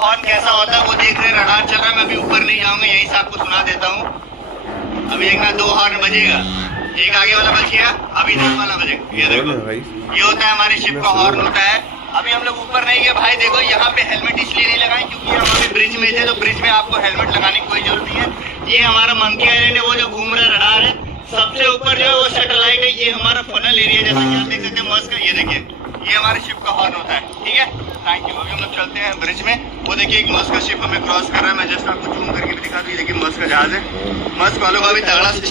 Horn कैसा होता है वो देख रहे, रडार चल रहा है। मैं अभी ऊपर नहीं जाऊंगा, यहीं से आपको सुना देता हूँ। अभी एक ना 2 हॉर्न बजेगा, एक आगे वाला बज गया, अभी इधर वाला बजेगा। ये देखो, ये होता है हमारे शिप का हॉर्न होता है। अभी हम लोग ऊपर नहीं गए भाई। देखो यहाँ पे हेलमेट इसलिए नहीं लगाए क्योंकि हम अभी ब्रिज में थे, तो ब्रिज में आपको हेलमेट लगाने की कोई जरूरत नहीं है। ये हमारा मंकी आइलैंड है, वो जो घूम रहा रडार है। सबसे ऊपर जो है वो सैटेलाइट है। ये हमारा फनल एरिया, जैसा कि आप देख सकते हैं मस्क का। ये देखिए, ये हमारे शिप का हॉर्न होता है। ठीक है, थैंक यू। अभी हम लोग चलते हैं ब्रिज में। वो देखिए एक मस्क का शिप हमें क्रॉस कर रहा है। मैं जस्ट आपको जूम करके भी दिखा दूँ। ये देखिए मस्क का जहाज है। मस्क वालों का भी तगड़ा